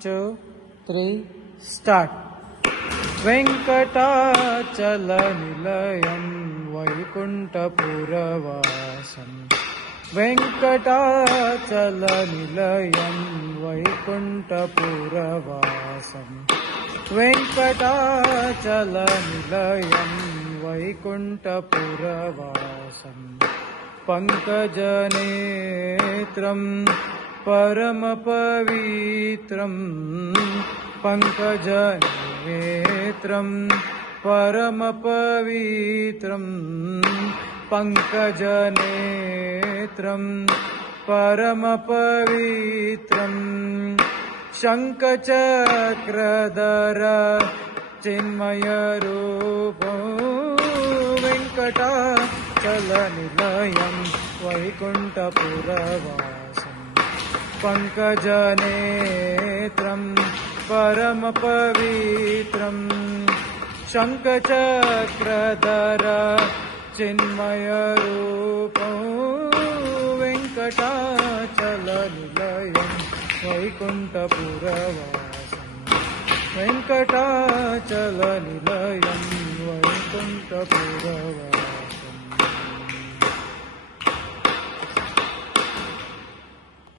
2, 3, start. वेङ्कटाचलनिलयं वैकुण्ठपुरवासं वेङ्कटाचलनिलयं वैकुण्ठपुरवासं वेङ्कटाचलनिलयं वैकुण्ठपुरवासं पङ्कजनेत्रं परमपवित्रं पङ्कजनेत्रं परमपवित्रं पङ्कजनेत्रं परमपवित्रं शङ्खचक्रधर चिन्मयरूपं वेङ्कटाचलनिलयं वैकुण्ठपुरवासं पङ्कजनेत्रं परमपवित्रं शङ्खचक्रधर चिन्मयरूपं वेङ्कटाचलनिलयं वैकुण्ठपुरवासं वेङ्कटाचलनिलयं वैकुण्ठपुरवासम्।